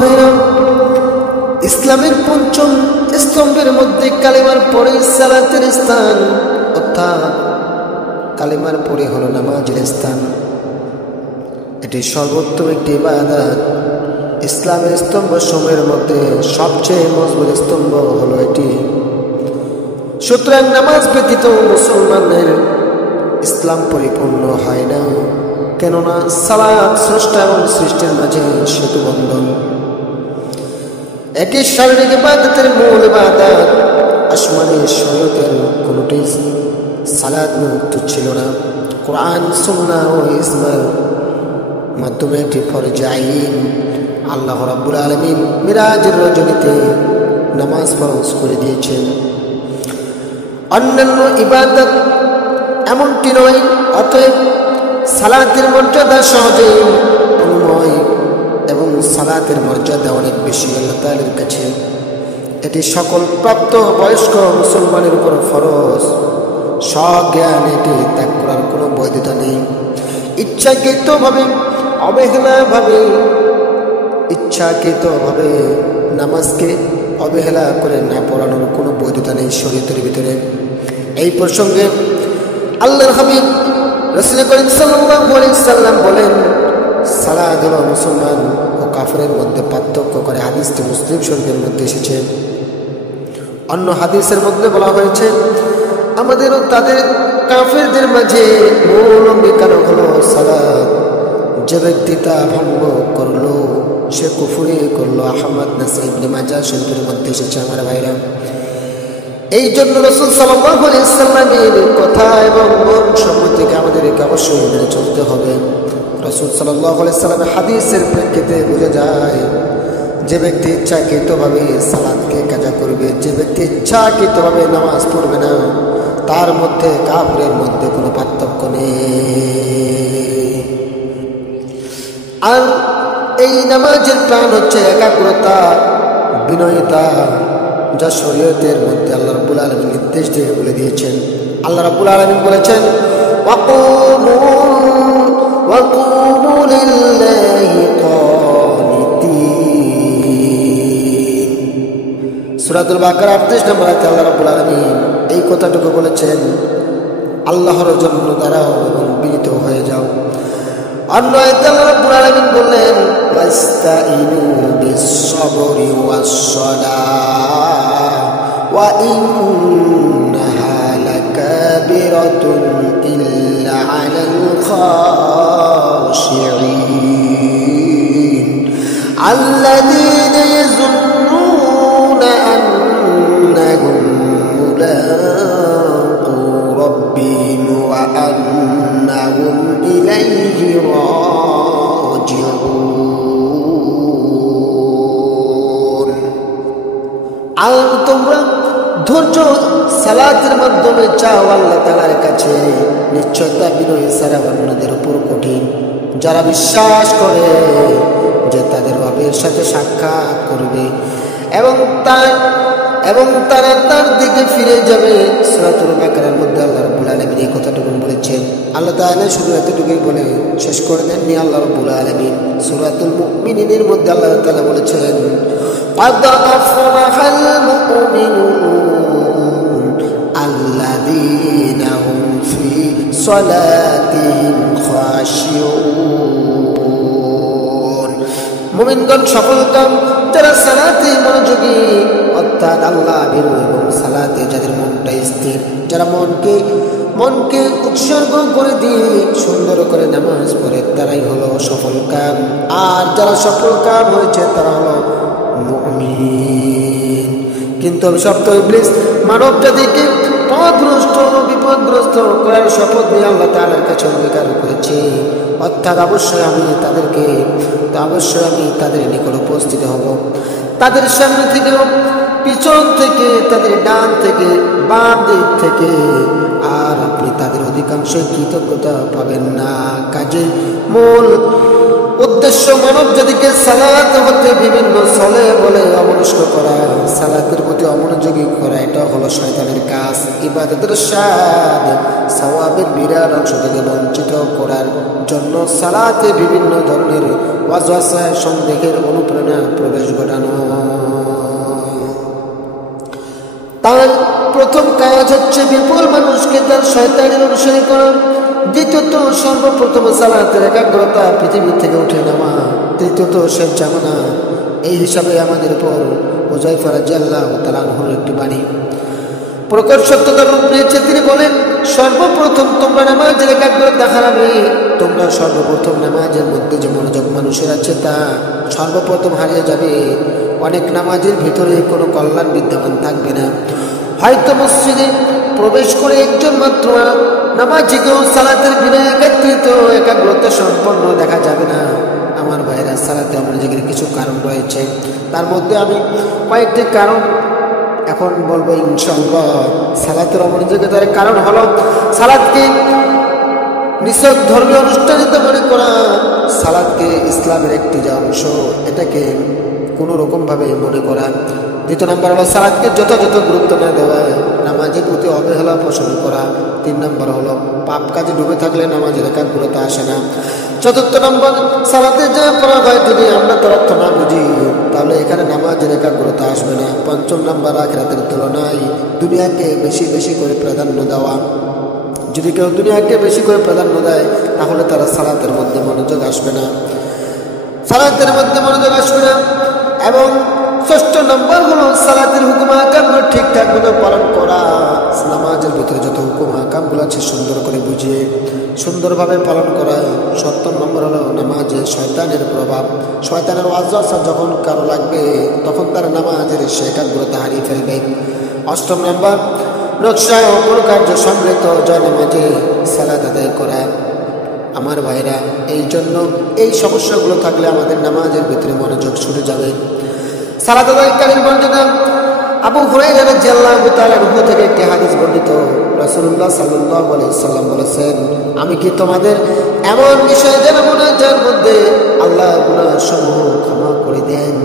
ভাইরা, ইসলামের পঞ্চম স্তম্ভের মধ্যে কালেমার পরে সালাতের স্থান, অর্থাৎ কালেমার পরে হলো নামাজের স্থান। এটি সর্বোত্তম একটি ইবাদত। ইসলামের স্তম্ভ সমূহের মধ্যে সবচেয়ে মজবুত স্তম্ভ হলো এটি। সুতরাং নামাজ ব্যতীত মুসলমানের ইসলাম পরিপূর্ণ হয় না, কেননা সালাত স্রষ্টা এবং সৃষ্টির মাঝে সেতু বন্ধন। এটি শারীরিক ইবাদতের মূল ইবাদত। আসমানি শরীয়তের কোনটি সালাত মুক্ত ছিল না। কোরআন, সুন্নাহ ও ইজমার মাধ্যমে এটি ফরজ আইন। আল্লাহ রাব্বুল আলামিন মিরাজের রজনীতে নামাজ ফরজ করে দিয়েছেন। অন্যান্য ইবাদত এমনটি নয়। অতএব সালাতের মর্যাদা সহজেই অনুময় এবং সালাতের মর্যাদা অনেক বেশি আল্লাহ তাআলার কাছে। এটি সকল প্রাপ্ত বয়স্ক মুসলমানের উপর ফরজ। সজ্ঞান এটি ত্যাগ করার কোনো বৈধতা নেই। ইচ্ছাকৃতভাবে নামাজকে অবহেলা করে না পড়ানোর কোনো বৈধতা নেই শরীয়তের ভিতরে। এই প্রসঙ্গে আল্লাহর হাবিব রাসূল করিম সাল্লাল্লাহু আলাইহি সাল্লাম বলেন, সালাত হলো মুসলমান ও কাফেরের মধ্যে পার্থক্য করে। হাদিসটি মুসলিম শরীফের মধ্যে এসেছে। অন্য হাদিসের মধ্যে বলা হয়েছে, আমাদের ও তাদের কাফেরদের মাঝে মূল অঙ্গীকার হলো সালাত। যে ব্যক্তি তা ভঙ্গ করলো সে কুফরি করলো। আহমদ, নাসাই, ইবনে মাজাহ শরীফের মধ্যে এসেছে। আমার ভাইরা, এই জন্য রাসূল সাল্লাল্লাহু আলাইহি সাল্লামের কথা এবং মন সম্মতিকে আমাদেরকে অবশ্যই মেনে চলতে হবে। রাসূল সাল্লাল্লাহু আলাইহি সাল্লামের হাদিসের প্রেক্ষিতে বোঝা যায়, যে ব্যক্তি ইচ্ছাকৃতভাবে সালাতকে কাজা করবে, যে ব্যক্তি ইচ্ছাকৃতভাবে নামাজ পড়বে না, তার মধ্যে কাফেরের মধ্যে কোনো পার্থক্য নেই। আর এই নামাজের প্রাণ হচ্ছে একাগ্রতা, বিনয়তা, যা শরীয়তের মধ্যে আল্লাহ রাব্বুল আলামিন নির্দেশ দিয়ে বলে দিয়েছেন। আল্লাহ রাব্বুল আলামিন বলেছেন, ওয়াকুমু লিল্লাহি কানিতিন। সূরাতুল বাকারা 38 নম্বর আয়াতে আল্লাহ রাব্বুল আলামিন এই কথাটুকু বলেছেন, আল্লাহর জন্য দাঁড়াও এবং বিনীত হয়ে যাও। অন্য আয়াতে আল্লাহ রাব্বুল আলামিন বললেন, ওয়াস্তাইনু বিস-সাবরি ওয়াস-সালাহ ওয়া ইন্নাহা লাকাবিরাতুন ইল্লা আলাল খাশিঈন আল্লাযীনা ইয়াযুন্নুনা আন্নাহুম মুলাqū রাব্বিহিম ওয়া আন্নাহুম ইলাইহি রাজিউন। আর তোমরা ধৈর্য সালাতের মাধ্যমে চাও আল্লাহ তাআলার কাছে, নিশ্চয় তা বিনয় ছাড়া অন্যদের উপর কঠিন। যারা বিশ্বাস করে যে তাদের রবের সাথে সাক্ষাৎ করবে এবং তারা তার দিকে ফিরে যাবে। সূরাতুল বাকারার মধ্যে আল্লাহ রাব্বুল আলামিন এই কথাটুকু বলেছেন। আল্লাহ তাআলা শুধু এতটুকুই বলে শেষ করে দেননি। আল্লাহ রাব্বুল আলামিন সূরাতুল মুমিনিনের মধ্যে আল্লাহ তাআলা বলেছেন, قد أفلح المؤمنون الذين هم في صلاتهم خاشعون। মুমিনগণ সফলকাম যারা সালাতে মনোযোগী, অর্থাৎ আল্লাহ ভীরু এবং সালাতে যাদের মনটা স্থির, যারা মনকে উৎসর্গ করে দিয়ে সুন্দর করে নামাজ পড়ে, তারাই হলো সফলকাম। আর যারা সফলকাম হয়েছে তারা হলো মুমিন। কিন্তু অভিশপ্ত ইবলিস মানব জাতিকে বিপদগ্রস্ত করার শপথ নিয়ে আল্লাহ তাআলার কাছে অঙ্গীকার করেছে, অর্থাৎ অবশ্যই আমি তাদের নিকট উপস্থিত হব, তাদের সামনে থেকে, পিছন থেকে, তাদের ডান থেকে, বাম দিক থেকে। আর আপনি তাদের অধিকাংশই কৃতজ্ঞতা পাবেন না। কাজে মূল উদ্দেশ্য মানব জাতিকে সালাত হতে বিভিন্ন ছলে বলে অমনস্ক করা, সালাতের প্রতি অমনোযোগী করা, এটা হলো শয়তানের কাজ। ইবাদতের স্বাদ সওয়াবের বিরাট অংশ থেকে বঞ্চিত করার জন্য সালাতে বিভিন্ন ধরনের ওয়াসওয়াসা, সন্দেহের অনুপ্রেরণা হচ্ছে বিপুল মানুষকে তার শয়তানের অনুসরণ করা। দ্বিতীয়ত সর্বপ্রথম সালাতের একাগ্রতা পৃথিবী থেকে উঠে নামা। তৃতীয়ত শেষ জামানা। এই হিসাবে আমাদের উপর হুযায়ফা রাদিয়াল্লাহু তাআলা আনহুর একটি বাণী প্রকট সত্যতা রূপ নিয়েছে। তিনি বলেন, সর্বপ্রথম তোমরা নামাজের একাগ্রতা হারাবে। তোমরা সর্বপ্রথম নামাজের মধ্যে যে মনোযোগ মানুষের আছে তা সর্বপ্রথম হারিয়ে যাবে। অনেক নামাজের ভিতরে কোনো কল্যাণ বিদ্যমান থাকবে না। হয়তো মসজিদে প্রবেশ করে একজন মাত্র নামাজিকেও সালাতের বিনয় একত্রিত একাগ্রতা সম্পন্ন দেখা যাবে না। আমার ভাইরা, সালাতে অমনোযোগের কিছু কারণ রয়েছে। তার মধ্যে আমি কয়েকটি কারণ এখন বলবো ইনশাআল্লাহ। সালাতের অমনোযোগিতার কারণ হলো সালাতকে নিছক ধর্মীয় অনুষ্ঠানিত মনে করা। সালাতকে ইসলামের একটি যে অংশ, এটাকে কোনো রকমভাবে মনে করা। দ্বিতীয় নম্বর হলো সালাতকে যথাযথ গুরুত্ব না দেওয়া, নামাজের প্রতি অবহেলা পোষণ করা। 3 নম্বর হলো পাপ কাজে ডুবে থাকলে নামাজের একাগ্রতা আসে না। চতুর্থ নম্বর, সালাতে যা পড়া হয় যদি আমরা তার অর্থ না বুঝি তাহলে এখানে নামাজের একাগ্রতা আসবে না। পঞ্চম নম্বর, আখিরাতের তুলনায় দুনিয়াকে বেশি বেশি করে প্রাধান্য দেওয়া। যদি কেউ দুনিয়াকে বেশি করে প্রাধান্য দেয় তাহলে তারা সালাতের মধ্যে মনোযোগ আসবে না, সালাতের মধ্যে মনোযোগ আসবে না। এবং ষষ্ঠ নম্বর হলো সালাতের হুকুম আহকামগুলো ঠিকঠাক মতো পালন করা। নামাজের ভিতরে যত হুকুম আহকামগুলো আছে সুন্দর করে বুঝিয়ে সুন্দরভাবে পালন করা। সপ্তম নম্বর হলো নামাজে শয়তানের প্রভাব। শয়তানের ওয়াসওয়াসা যখন কারো লাগবে তখন তার নামাজের সে একাগ্রতা হারিয়ে ফেলবে। অষ্টম নম্বর, নকশা ও কার্য সমৃদ্ধ জয়নামাজে সালাত আদায় করা। আমার ভাইরা, এই জন্য এই সমস্যাগুলো থাকলে আমাদের নামাজের ভিতরে মনোযোগ ছুটে যাবে। সালাত আদায়কারীর মর্যাদা। আবু হুরায়রা রাদিয়াল্লাহু তাআলা আনহু থেকে একটি হাদিস বর্ণিত। রাসূলুল্লাহ সাল্লাল্লাহু আলাইহি ওয়াসাল্লাম বলেছেন, আমি কি তোমাদের এমন বিষয় জানাবো না যার মধ্যে আল্লাহ গুনাহসমূহ ক্ষমা করে দেন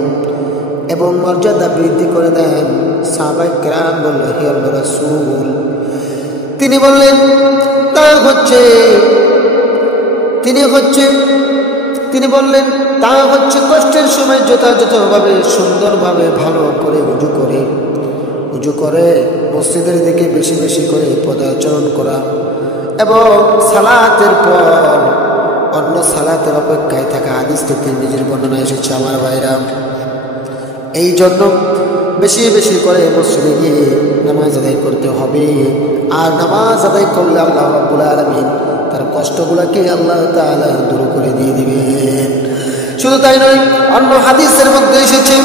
এবং মর্যাদা বৃদ্ধি করে দেন? সাহাবায়ে কেরাম বলল, হে আল্লাহর রাসূল। তিনি বললেন, তিনি বললেন তা হচ্ছে কষ্টের সময় যথাযথভাবে সুন্দরভাবে ভালো করে উজু করে মসজিদের দিকে বেশি বেশি করে পদাচরণ করা এবং সালাতের পর অন্য সালাতের অপেক্ষায় থাকা। হাদিস থেকে নিজের বর্ণনা এসেছে। আমার ভাইরা, এই জন্য বেশি বেশি করে মসজিদে গিয়ে নামাজ আদায় করতে হবে। আর নামাজ আদায় করলে আল্লাহ রাব্বুল আলামিন তার কষ্টগুলোকে আল্লাহ তাআলা দূর করে দিয়ে দিবেন। শুধু তাই নয়, অন্য হাদিসের মধ্যে এসেছে,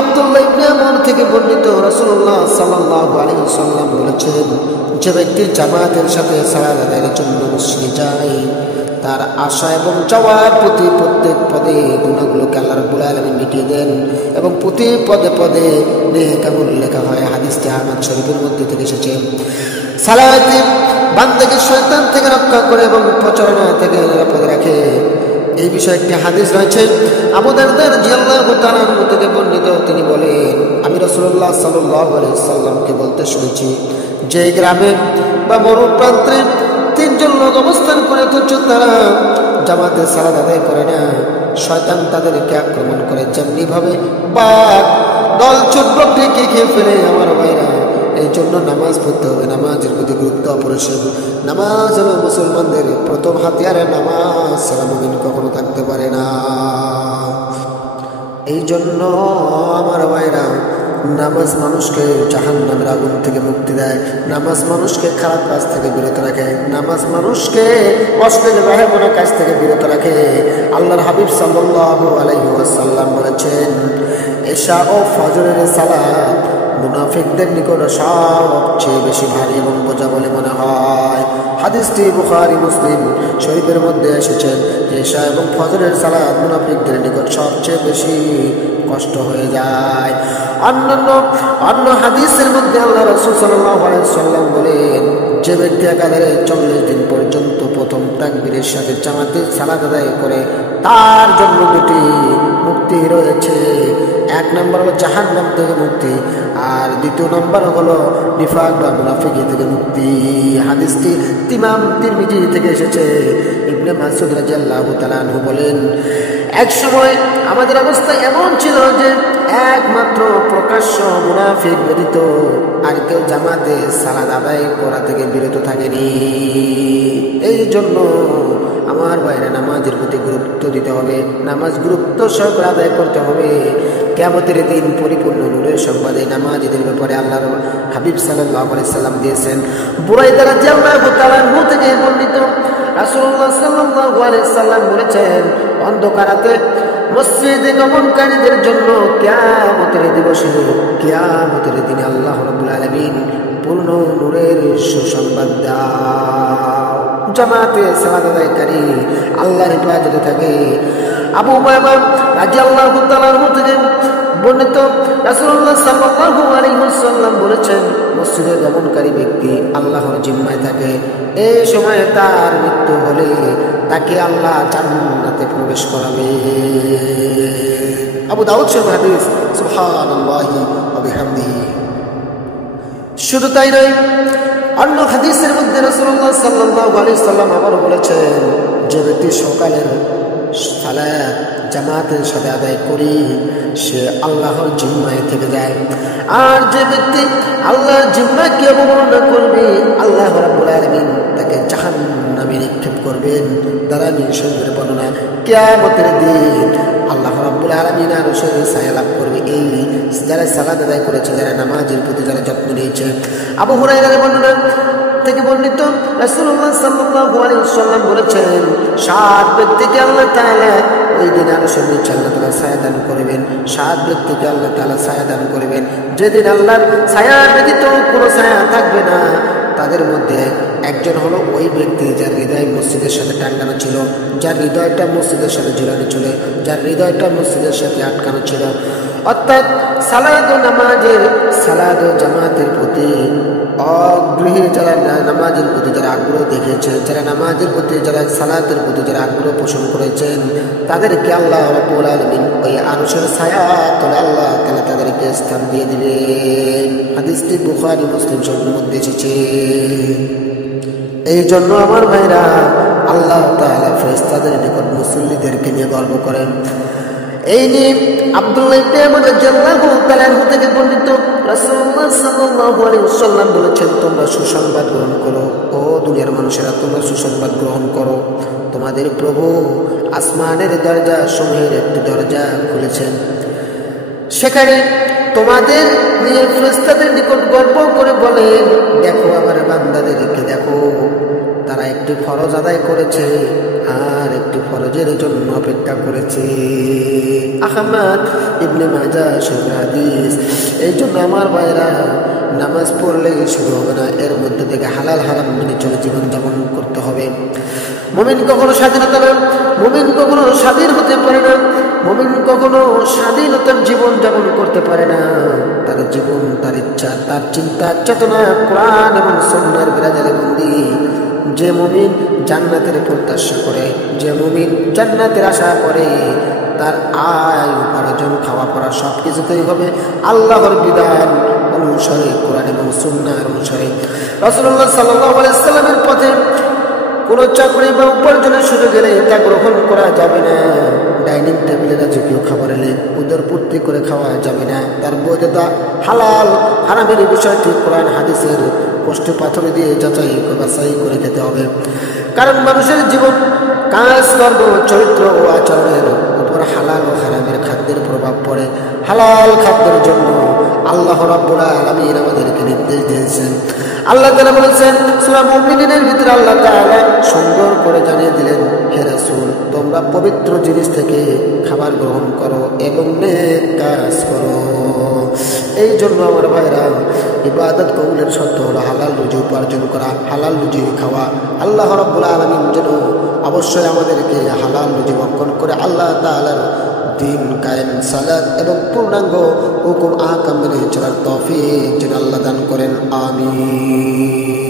আব্দুল্লাহ ইবনে আমর থেকে বর্ণিত, রাসূলুল্লাহ সাল্লাল্লাহু আলাইহি ওয়াসাল্লাম বলেছেন, যে ব্যক্তি জামাতের সাথে সালাত আদায়ের জন্য মসজিদে যায় তার আশা এবং চাওয়ার প্রতি প্রত্যেক পদে গুনাহগুলোকে আল্লাহ রাব্বুল আলামিন মিটিয়ে দেন এবং প্রতি পদে পদে নেক আমল লেখা হয়। হাদিসটি আহমদ শরীফের মধ্যে থেকে এসেছে। সালাতে বান্দাকে শয়তান থেকে রক্ষা করে এবং প্রচারণা থেকে নিরাপদ রাখে। এই বিষয়ে একটি হাদিস রয়েছে, আবু দারদা রাদিয়াল্লাহু তাআলা আনহু থেকে বর্ণিত। তিনি বলেন, আমি রাসূলুল্লাহ সাল্লাল্লাহু আলাইহি ওয়াসাল্লামকে বলতে শুনেছি, যে গ্রামে বা মরু প্রান্তে 3 জন লোক অবস্থান করে অথচ তারা জামাতে সালাত আদায় করে না, শয়তান তাদেরকে আক্রমণ করে যেমনি ভাবে বাঘ দল ছোটকে খেয়ে ফেলে। আমার ভাইরা, এই জন্য নামাজ পড়তে হবে, নামাজের প্রতি গুরুত্ব অপরিসীম। নামাজ হলো মুসলমানদের প্রথম হাতিয়ারের। নামাজ ছাড়া মুমিন কখনো থাকতে পারে না। এই জন্য আমার ভাইরা, নামাজ মানুষকে জাহান্নামের আগুন থেকে মুক্তি দেয়, নামাজ মানুষকে খারাপ কাজ থেকে বিরত রাখে, নামাজ মানুষকে অশ্লীল বাহেমনা কাজ থেকে বিরত রাখে। আল্লাহর হাবিব সাল্লাল্লাহু আলাইহি ওয়াসাল্লাম বলেছেন, এশা ও ফজরের সালাত মুনাফিকদের নিকট সবচেয়ে বেশি ভারী এবং বোঝা বলে মনে হয়। হাদিসটি বুখারী মুসলিম শরীফের মধ্যে এসেছে। এশা এবং ফজরের সালাত মুনাফিকদের নিকট সবচেয়ে বেশি কষ্ট হয়ে যায়। অন্য হাদিসের মধ্যে আল্লাহ রাসূল সাল্লাল্লাহু আলাইহি ওয়াসাল্লাম বলেন, যে ব্যক্তি একাধারে 40 দিন পর্যন্ত প্রথম তাকবীরের সাথে জামাতে সালাত আদায় করে তার জন্য 2টি মুক্তি রয়েছে। 1 নম্বর হলো জাহান্নাম থেকে মুক্তি, আর 2 নম্বর হলো নিফাক বা মুনাফিকি থেকে মুক্তি। হাদিসটি ইমাম তিরমিজি থেকে এসেছে। ইবনে মাসউদ রাদিয়াল্লাহু তাআলা আনহু বলেন, এক সময় আমাদের অবস্থা এমন ছিল যে একমাত্র প্রকাশ প্রকাশ্য মুনাফিক ব্যতীত আর কেউ জামাতে সালাত আদায় করা থেকে বিরত থাকেনি। এই জন্য আমার ভাইরা নামাজের প্রতি গুরুত্ব দিতে হবে, নামাজ গুরুত্ব সহকারে আদায় করতে হবে। কিয়ামতের দিন পরিপূর্ণ নূরের সংবাদে নামাজীদের ব্যাপারে আল্লাহর হাবিব সাল্লাল্লাহু আলাইহি সাল্লাম দিয়েছেন। বুরাইদা রাদিয়াল্লাহু তাআলা আনহু থেকে বর্ণিত, রাসূলুল্লাহ সাল্লাল্লাহু আলাইহি সাল্লাম বলেছেন, অন্ধকারাতে মসজিদে গমনকারীদের জন্য কিয়ামতের দিনে আল্লাহ রাব্বুল আলামিন পূর্ণ নূরের সুসংবাদ দাও। জামাতে সালাত আদায়কারী আল্লাহর ইবাদতে থাকে। আবু উমামা রাদিয়াল্লাহু তাআলা আনহু থেকে বর্ণিত, রাসূলুল্লাহ সাল্লাল্লাহু আলাইহি ওয়াসাল্লাম বলেছেন, মসজিদে গমনকারী ব্যক্তি আল্লাহর জিম্মায় থাকে। এই সময় তার মৃত্যু হলে তাকে আল্লাহ জান্নাতে প্রবেশ করাবে। আবু দাউদ শরীফ হাদিস। সুবহানাল্লাহি ওয়া বিহামদিহি। শুধু তাই নয়, অন্য হাদিসের মধ্যে রাসূলুল্লাহ সাল্লাল্লাহু আলাইহি ওয়াসাল্লাম আবারও বলেছেন, যে ব্যক্তি সকালের সালাত জামাতের সাথে আদায় করি সে আল্লাহর জিম্মায় থেকে যায়। আর যে ব্যক্তি আল্লাহর জিম্মাকে অবমাননা করবে আল্লাহ রাব্বুল আলামিন তাকে জাহান্নামে নিক্ষেপ করবেন। দারামী শরীফের বর্ণনা, কিয়ামতের দিন আল্লাহ রাব্বুল আলামিন আরশের ছায়া লাভ করবে এই যারা সালাত আদায় করেছে, যারা নামাজের প্রতি যারা যত্ন নিয়েছে। আবু হুরায়রার বর্ণনা থেকে বর্ণিত, রাসূলুল্লাহ সাল্লাল্লাহু আলাইহি ওয়াসাল্লাম বলেছেন, 7 ব্যক্তিকে আল্লাহ তাআলা ওই দিন আরশের নিচে আল্লাহ তাআলা ছায়া দান করবেন। 7 ব্যক্তিকে আল্লাহ তাআলা ছায়া দান করবেন, যেদিন আল্লাহর ছায়া ব্যতীত কোনো ছায়া থাকবে না। তাদের মধ্যে একজন হলো ওই ব্যক্তি যার হৃদয় মসজিদের সাথে টাঙ্গানো ছিল, যার হৃদয়টা মসজিদের সাথে ঝুলানো ছিল, যার হৃদয়টা মসজিদের সাথে আটকানো ছিল। অর্থাৎ সালাত ও জামাতের প্রতি অগ্রহী যারা নামাজের প্রতি যারা আগ্রহ দেখিয়েছে, যারা নামাজের প্রতি যারা সালাতের প্রতি যারা আগ্রহ পোষণ করেছেন, তাদেরকে আল্লাহ রাব্বুল আলামিন ওই আরশের ছায়াতলে আল্লাহ তাআলা তাদেরকে স্থান দিয়ে দিবেন। হাদিসটি বুখারী মুসলিম শরীফের মধ্যে এসেছে। এই জন্য আমার ভাইরা, আল্লাহ তাআলা ফেরেশতাদের নিকট মুসল্লিদেরকে নিয়ে গর্ব করেন। এই নিয়ে আব্দুল্লাহ ইবনে আমর রাদিয়াল্লাহু তাআলা আনহু থেকে বর্ণিত, রাসূলুল্লাহ সাল্লাল্লাহু আলাইহি ওয়াসাল্লাম বলেছেন, তোমরা সুসংবাদ গ্রহণ করো, ও দুনিয়ার মানুষেরা তোমরা সুসংবাদ গ্রহণ করো। তোমাদের প্রভু আসমানের দরজা সমূহের একটি দরজা খুলেছেন, সেখানে তোমাদের নিয়ে ফেরেশতাদের নিকট গর্ব করে বলেন, দেখো আমার বান্দাদেরকে দেখো, তারা একটি ফরজ আদায় করেছে আর একটি ফরজের জন্য অপেক্ষা করেছে। আহমদ ইবনে মাজাহ শরীফের হাদিস। এই জন্য আমার ভাইরা, নামাজ পড়লেই শুরু হবে না, এর মধ্যে থেকে হালাল হারাম মেনে চলে জীবনযাপন করতে হবে। মুমিন কখনো স্বাধীনতা না, মুমিন কখনো স্বাধীন হতে পারে না, মুমিন কখনো স্বাধীনতার জীবন যাপন করতে পারে না। তার জীবন, তার ইচ্ছা, তার চিন্তা চেতনা কোরআন এবং সুন্নাহর বিরাজে বন্দী। যে মুমিন জান্নাতের প্রত্যাশা করে, যে মুমিন জান্নাতের আশা করে, তার আয় উপার্জন খাওয়া পড়া সব কিছুতেই হবে আল্লাহর বিধান অনুসারে, কোরআন এবং সুন্নাহর অনুসারে। রাসূলুল্লাহ সাল্লাল্লাহু আলাইহি ওয়াসাল্লামের পথে কোনো চাকরি বা উপার্জনের সুযোগ এলে তা গ্রহণ করা যাবে না। ডাইনিং টেবিলে রাজকীয় খাবার এলে উদর পূর্তি করে খাওয়া যাবে না। তার বৈধতা, হালাল হারামের বিষয়টি কোরআন হাদিসের কষ্টে পাথরে দিয়ে যাচাই বাছাই করে খেতে হবে। কারণ মানুষের জীবন, কাজ, কর্ম, চরিত্র ও আচরণের উপর হালাল ও হারামের খাদ্যের প্রভাব পড়ে। হালাল খাদ্যের জন্য আল্লাহ রাব্বুল আলামিন আমাদেরকে নির্দেশ দিয়েছেন। আল্লাহ তাআলা বলেছেন সূরা মুমিনের ভিতরে আল্লাহ তাআলা সুন্দর করে জানিয়ে দিলেন, হে রাসূল, তোমরা পবিত্র জিনিস থেকে খাবার গ্রহণ করো এবং নেক কাজ করো। এই জন্য আমার ভাইরা, ইবাদত কবুলের শর্ত হলো হালাল রুজি উপার্জন করা, হালাল রুজি খাওয়া। আল্লাহ রাব্বুল আলামিন যেন অবশ্যই আমাদেরকে হালাল রুজি ভক্ষণ করে আল্লাহ তাআলার দিন কায়েম, সালাত এবং পূর্ণাঙ্গ হুকুম আহকাম মেনে চলার তৌফিক যেন আল্লাহ দান করেন। আমিন।